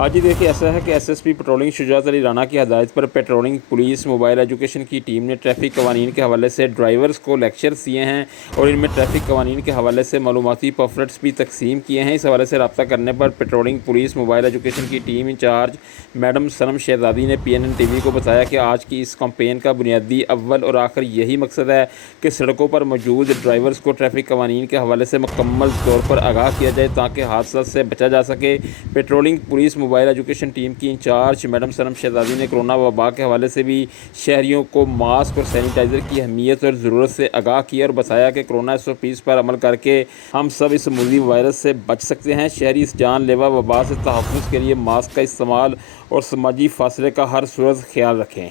आज ही देखिए ऐसा है कि एसएसपी पेट्रोलिंग शुजात अली राना की हदायत पर पेट्रोलिंग पुलिस मोबाइल एजुकेशन की टीम ने ट्रैफिक कवानीन के हवाले से ड्राइवर्स को लेक्चर्स दिए हैं और इनमें ट्रैफिक कवानीन के हवाले से मालूमाती पफलेट्स भी तकसीम किए हैं। इस हवाले से रब्ता करने पर पेट्रोलिंग पुलिस मोबाइल एजुकेशन की टीम इंचार्ज मैडम सनम शहजादी ने PNN TV को बताया कि आज की इस कैंपेन का बुनियादी अव्वल और आखिर यही मकसद है कि सड़कों पर मौजूद ड्राइवर्स को ट्रैफिक कवानीन के हवाले से मुकम्मल तौर पर आगाह किया जाए ताकि हादसा से बचा जा सके। Patrolling police mobile education team की इंचार्ज मैडम सनम शहजादी ने कोरोना वबा के हवाले से भी शहरियों को मास्क और सैनिटाइज़र की अहमियत और ज़रूरत से आगाह किया और बताया कि कोरोना SOPs पर अमल करके हम सब इस मुज़ी वायरस से बच सकते हैं। शहरी इस जानलेवा वबा से तहफ़्फ़ुज़ के लिए मास्क का इस्तेमाल और समाजी फासले का हर सूरत ख्याल रखें।